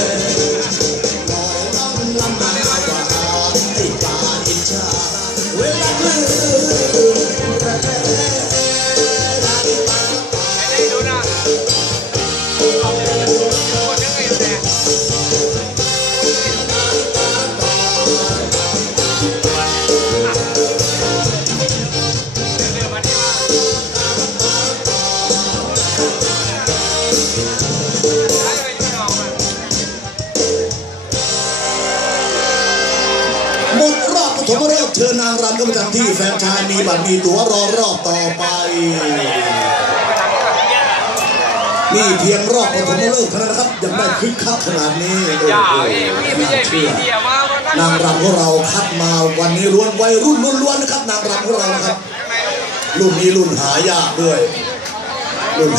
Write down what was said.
Yeah. หมดรอบปฐมฤกษ์เชิญนางรำก็มาประำที่แฟนชายมีบัตรมีตั๋วรอรอบต่อไป นี่เพียงรอบปฐมฤกษ์เท่านั้นครับ ยังได้คึกคักขนาดนี้โอ้โหน่าเชื่อนางรำของเราคัดมาวันนี้ล้วนวัยรุ่นล้วนๆนะครับนางรำของเราครับรุ่นนี้รุ่นหายากด้วยรุ่น